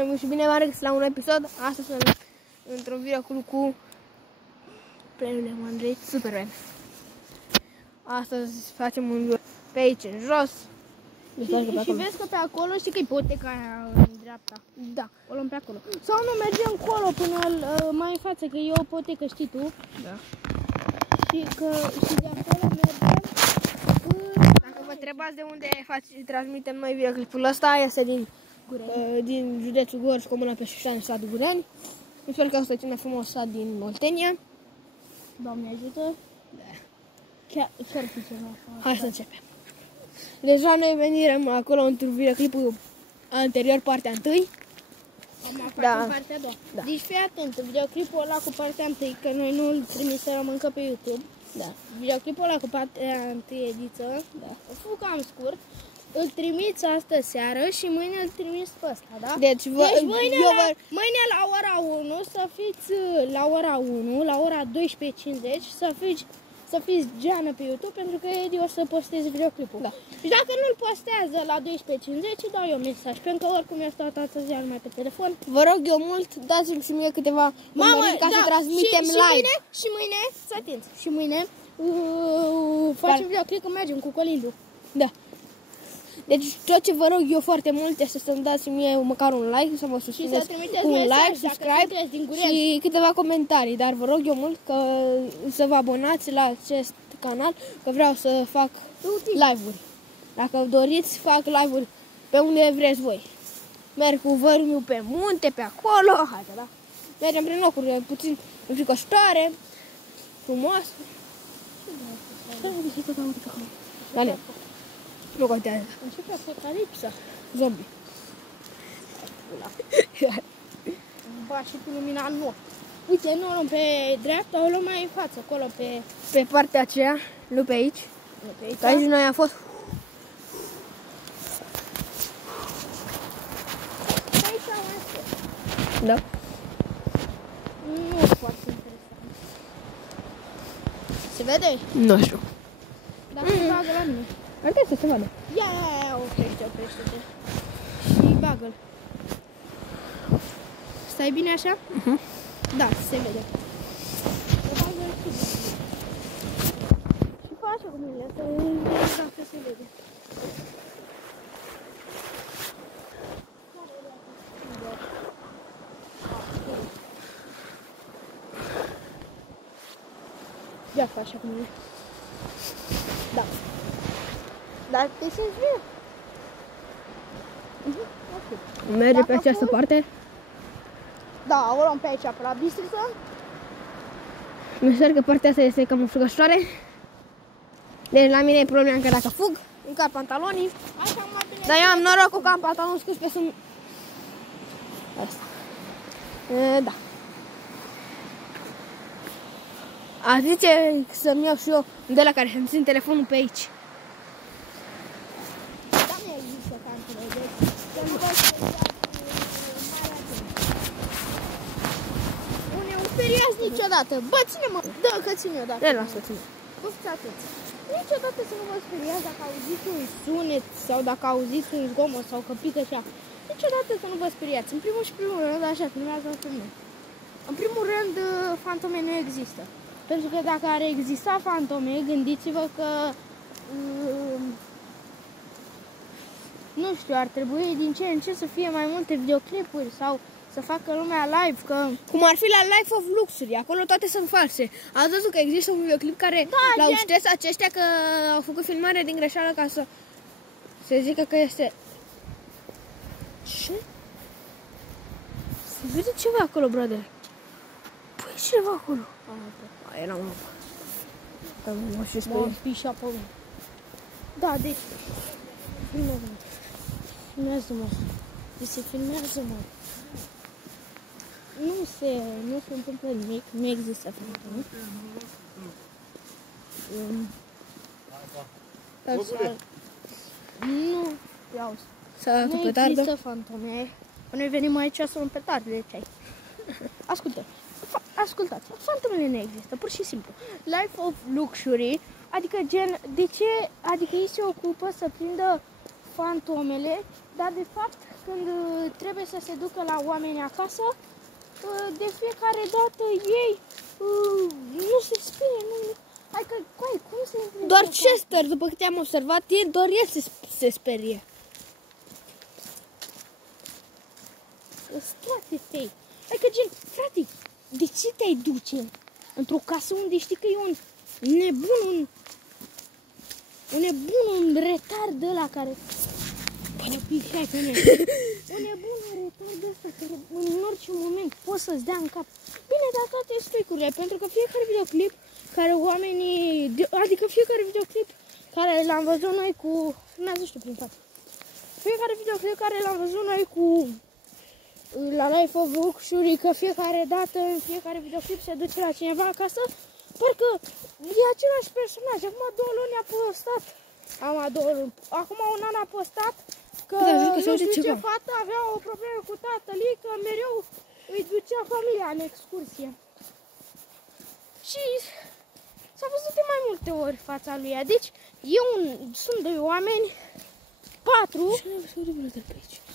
Și bine v-am regăsit la un episod. Astăzi sunt într-un videoclip cu plenul Andrei Superman. Astăzi facem un video pe aici în jos. Și vezi că pe acolo știi că e poteca aia în dreapta. Da. O luăm pe acolo. Sau nu mergem încolo până mai în față, că e o potecă, știi tu? Da. Și de acolo mergem. Dacă vă întrebați de unde transmitem noi videoclipul ăsta, este din județul Gorj, comuna Peștișani, satul Gureni. În fel că asta e cel mai frumos sat din Oltenia. Doamne ajută. Da. Chiar fi ceva așa. Hai să începem. Deja noi venirăm acolo într-un videoclipul anterior, partea 1. Am aflat în partea a doua. Da. Deci fii atent, videoclipul ăla cu partea 1, că noi nu îl trimiserăm încă pe YouTube. Da. Videoclipul ăla cu partea 1 ediță, Da. o făcut cam scurt. Îl trimiți astă seară și mâine îl trimiți pe ăsta, da? Deci mâine la ora 1 să fiți la ora 1, la ora 12:50 să fiți geană pe YouTube, pentru că Edi o să posteze videoclipul. Da. Și dacă nu-l postează la 12:50, îi dau eu mesaj, pentru că oricum eu stau toată ziua numai pe telefon. Vă rog eu mult, dați-mi și mie câteva urmăriri ca să transmitem live. Și mâine, să atinți, și mâine facem videoclip când mergem cu Coliliu. Da. Deci tot ce vă rog eu foarte mult este să-mi dați mie măcar un like, să mă susțineți cu un like, subscribe și câteva comentarii. Dar vă rog eu mult să vă abonați la acest canal, că vreau să fac live-uri. Dacă doriți, fac live-uri pe unde vreți voi. Merg cu vărul meu pe munte, pe acolo, haide, da? Mergem prin locuri puțin înfricoșătoare, frumoase. Dale. Nu contează. Începe apocalipsa. Zombie. Ba, și cu lumina nu. Uite, nu o luăm pe dreapta, o luăm mai în față, acolo pe partea aceea, nu pe aici. Nu pe aici. Că aici noi am fost. Aici am fost. Da. Nu foarte interesant. Se vede? Nu știu. Dacă se bagă la mine. Ar trebui să se vadă. Ia, oprește-te. Și bagă-l. Stai bine așa? Da, se vede. Bagă-l și bine. Și fă așa cu mine, să vedem dacă se vede. Ia fă așa cu mine. Da. Dar te simți bine? Okay. Merge pe această parte. Da, o luăm pe aici, pe la Bistrița. Mi sper că partea asta este cam înfrigășoare. Deci la mine e problema că dacă fug, îmi cad pantalonii. Așa mai bine. Dar eu am norocul că am pantaloni scurs pe sunt. Asta. Da. A zice să-mi iau și eu de la care să-mi țin telefonul pe aici. Da, nu există canțele, deci să nu vă speriați niciodată. Bă, ține-mă! Dă că țin eu, dacă. Le lasă, ține. Bă, fiți atenți. Niciodată să nu vă speriați dacă auziți un sunet sau dacă auziți un zgomot sau că pică așa. Niciodată să nu vă speriați. În primul și primul rând, așa, filmează pe mine. În primul rând, fantome nu există. Pentru că dacă ar exista fantome, gândiți-vă că nu știu, ar trebui din ce în ce să fie mai multe videoclipuri sau să facă lumea live, că... Cum ar fi la Life of Luxury, acolo toate sunt false. Ați văzut că există un videoclip care l-au șters aceștia că au făcut filmare din greșeală ca să se zică că este... Ce? Se vede ceva acolo, brother. Păi ceva acolo. Era un loc. Dar mă și spui. Mă pișa pe mine. Da, deci... Filmează-mă. Filmează-mă. Deci se filmează-mă. Nu se întâmplă nimic, nu există fantome. Nu vreau să... Nu există fantome. Noi venim aici să luăm petarde de ceai. Ascultați, fantomele nu există, pur și simplu. Life of Luxury, adică gen, de ce? Adică ei se ocupă să prindă fantomele, dar de fapt când trebuie să se ducă la oameni acasă, de fiecare dată ei nu se sperie, nu... Adică, cum se întâmplă? Doar Chester, după câte am observat, doar el se sperie. Toate fei. Adică, gen, frate, de ce te-ai duce într-o casă unde știi că e un nebun, un retard ăla care... Un nebun retard ăsta care în orice moment poți să-ți dea în cap. Bine, dar toate stuicurile, pentru că fiecare videoclip care oamenii... Adică fiecare videoclip care l-am văzut noi cu... Nu știu prin față. Fiecare videoclip care l-am văzut noi cu... La Life of Luxury, că fiecare dată, în fiecare videoclip se duce la cineva acasă, parcă e același personaj. Acum 2 luni a postat, acum un an a postat că nu știu ce fată avea o problemă cu tatăl ei, că mereu îi ducea familia în excursie. Și s-a văzut de mai multe ori fața lui ea. Deci sunt 2 oameni, 4,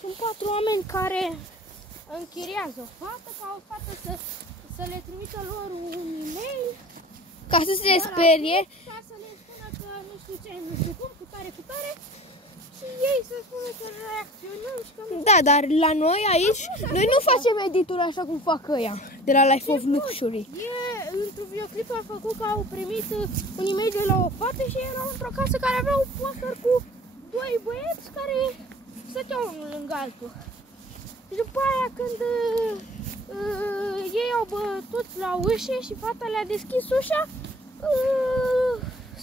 sunt 4 oameni care închiriază o fată, ca o fată să le trimită lor un e-mail ca să se sperie, ca să le spună că nu știu ce, nu știu cum, cu tare, și ei să spună că reacționăm și că... Da, dar la noi aici, noi nu facem editul așa cum fac ăia, de la Life of Luxury. Într-un videoclip a făcut că au primit un e-mail de la o fată și erau într-o casă care avea un poster cu 2 băieți care stăteau unul lângă altul. Și după aia când ei au bătut la ușă și fata le-a deschis ușa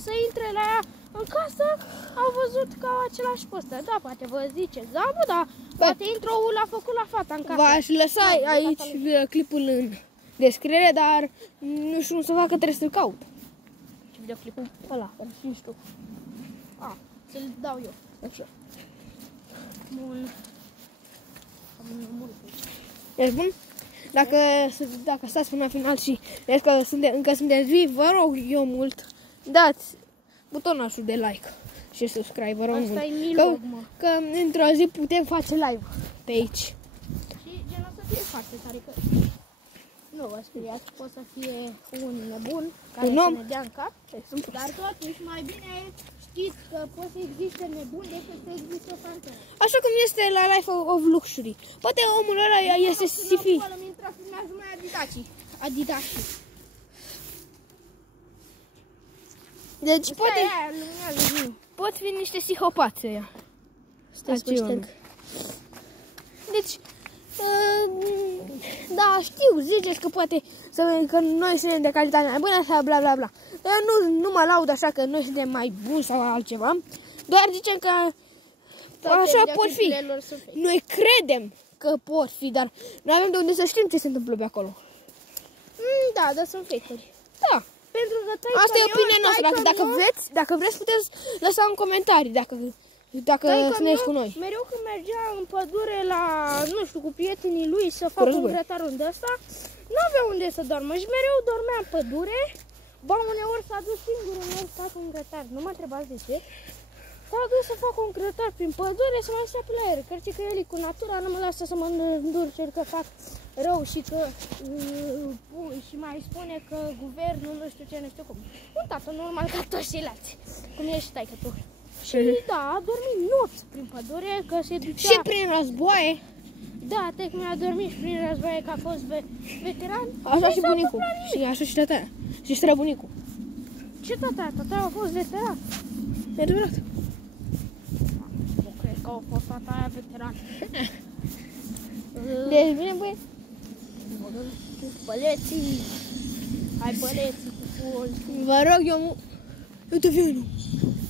să intre la ea în casă, au văzut că au același poster. Da, poate vă ziceți, da, bă, da, poate intro-ul l-a făcut la fata în casă. V-aș lăsa aici clipul în descriere, dar nu știu cum să fac, că trebuie să-l caut. Ce videoclipul? Ăla, nu știu. Să-l dau eu. Așa. Bun. Ești bun? Dacă stați până la final și vedeți că încă sunteți vivi, vă rog eu mult, dați butonul de like și subscribe, vă rog mult. Că într-o zi putem face live pe aici. Și gen o să fie foarte tare, că nu vă speriați, pot să fie un nebun care să ne dea în cap, dar totuși mai bine știți că pot să existe nebun decât să existe o fantomă. Așa cum este la Life of Luxury. Poate omul ăla este Sifi. Îmi intră, filmează mai Adidaci. Deci pot fi niște psihopați ăia. Stați pe șterg. Deci, da, știu, ziceți că poate că noi suntem de calitate mai bună sau bla bla bla. Dar nu mă laud așa că noi suntem mai buni sau altceva. Doar zicem că așa pot fi. Noi credem că pot fi, dar noi avem de unde să știm ce se întâmplă pe acolo. Da, dar sunt fake-uri. Da. Pentru că asta e opinia noastră. Dacă vreți, puteți lăsa în comentarii dacă sunteți cu noi. Mereu când mergea în pădure la, nu știu, cu prietenii lui să facă un grătar unde ăsta, nu avea unde să doarmă și mereu dormea în pădure. Ba, uneori s-a dus singur, uneori să facă un grătar. Nu mă întrebați de ce. S-a dus să facă un grătar prin pădure, să mă stea pe la aer. Că el e cu natura, nu mă lasă să mă îndurcer că fac rău și că și mai spune că guvernul nu știu ce, nu știu cum. Un tată normal ca toți ceilalți, cum e și taică tu. Și da, a dormit nopți prin pădure, că se ducea... Și prin războaie. Da, taică mi-a dormit și prin războaie, că a fost veteran. Așa și bunicul. Și așa și tata. Și străbunicul. Ce tata? Tata a fost veteran. E adevărat. Nu cred că a fost tata aia veteran. Deci bine, băie. Băleții. Hai băleții cu fol. Vă rog eu... Uite, vine.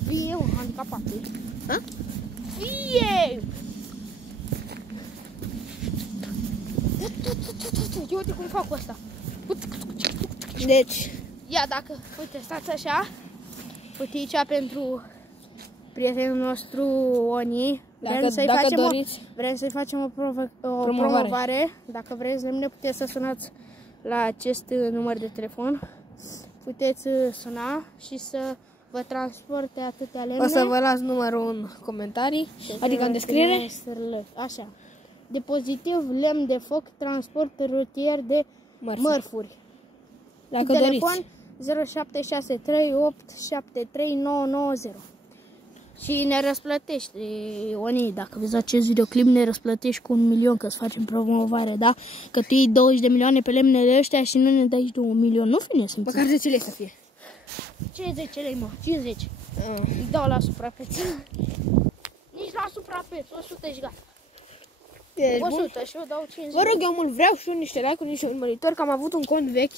Fie eu, handicapat. Ha? Fie! Uite cum fac cu asta. Deci... Ia dacă, uite, stați așa. Uite aici pentru prietenul nostru Oni. Vrem să-i facem o promovare. Dacă vreți, ne puteți să sunați la acest număr de telefon. Puteți suna și să vă transporte atâtea lemne. O să vă las numărul în comentarii, adică în descriere. Așa. Dispozitiv lemn de foc, transport rutier de mărfuri. Dacă Telefon doriți. 0763873990. Și ne răsplătește, Oni, dacă vezi acest videoclip, ne răsplătești cu 1 milion, că îți facem promovare, da? Că tu iei 20 de milioane pe lemnele ăștia și nu ne dai și 1 milion, nu fi nesimțit. Măcar 10 lei să fie. Ce 10 lei, mă? 50. Îi dau la suprapreț. Nici la suprapreț, 100 și gata. 100 și eu dau 50. Vă rog eu mult, vreau și eu niște like-uri, niște urmăritori, că am avut un cont vechi,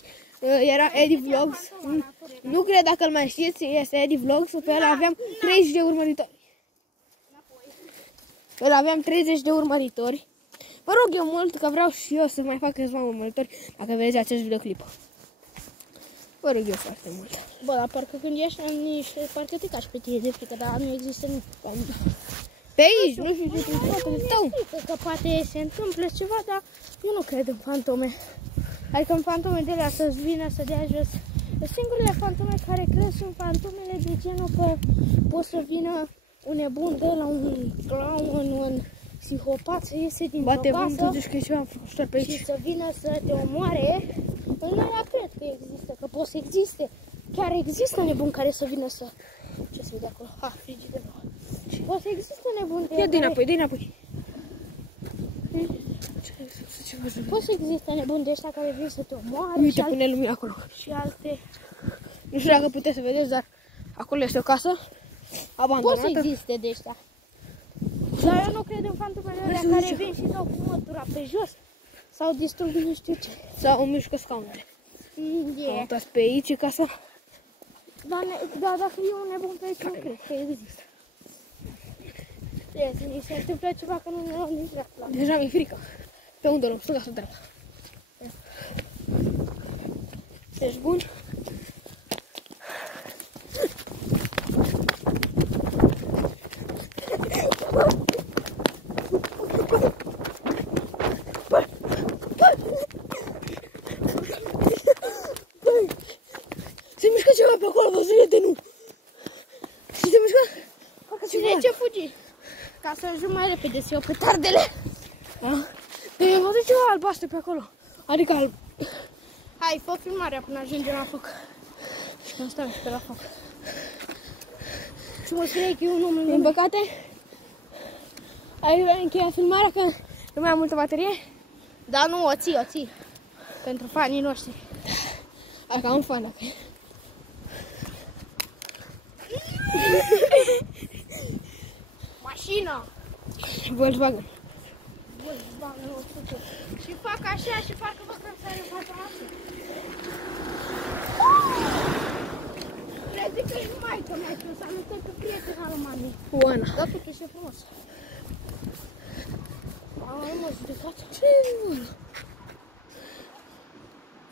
era Eddie Vlogs. Nu cred dacă îl mai știți, este Eddie Vlogs, pe el aveam 30 de urmăritori. El aveam 30 de urmăritori. Vă rog eu mult, că vreau și eu să mai fac câțiva urmăritori, dacă vedeți acest videoclip. Vă rog eu foarte mult. Bă, dar parcă când ești niște, parcă te cași pe tine de frică, dar nu există nici. Pe aici, nu știu ce tău. Că poate se întâmplă ceva, dar eu nu cred în fantome. Adică în fantome de alea să-ți vină să dea jos. Singurele fantome care cred sunt fantomele de genul că poate să vină un nebun de la un clown, un psihopat să iese din Bate casă vântul, zici că e ceva frustrat pe aici. și să vină să te omoare. Nu mai cred că există, că pot să existe. Chiar există nebun care să vină să... Ce se vede acolo? Ha, frigiderul. Poate să există nebun de... Ia de înapoi, de înapoi. Poate să existe nebun de ăștia care vin să te omoare. Uite, pune lumina acolo. Și alte... Nu știu dacă puteți să vedeți, dar acolo este o casă abandonată. Poate să existe de ăștia. Dar eu nu cred în fantomele alea care vin și dau cu mătura pe jos. Sau distrug nu știu ce. Sau îmi mișcă scaunele. Yeah. Uitați pe aici e casa. Dar dacă e un nebun pe aici, nu cred că există. Ni se întâmplă ceva că nu ne luăm nici dreapta. Deja mi-e frică. Pe unde luăm? Stânga sau dreapta? Ești bun? Se mișcă ceva pe acolo, văzurete, nu! Se mișcă? Cine ce fugi? Ca să ajung mai repede să iau petardele. Păi eu văd ceva albastru pe acolo. Adică alb. Hai, fă filmarea până ajungem la foc. Și când stăm pe la foc. Și mă spune că e un om în Din păcate, ai încheiat filmarea că nu mai am multă baterie. Da, nu, o ții. Pentru fanii noștri. Dacă am un fan, dacă Mașina! Volkswagen. Volkswagen 100. Și fac așa și parcă vă că să are în fața noastră. Crezi că e maică mea, că s-a născut că prietena lui mami. Oana. Da, tu că ești frumos. Ai mă judecat. Ce e Oana?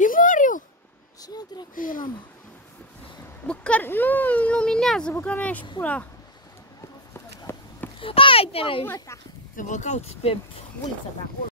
E Mario! Cine dracu e la mă? Bă, care nu luminează, bă, că mea și pula. Hai, te Să Să vă cauți pe uliță pe acolo.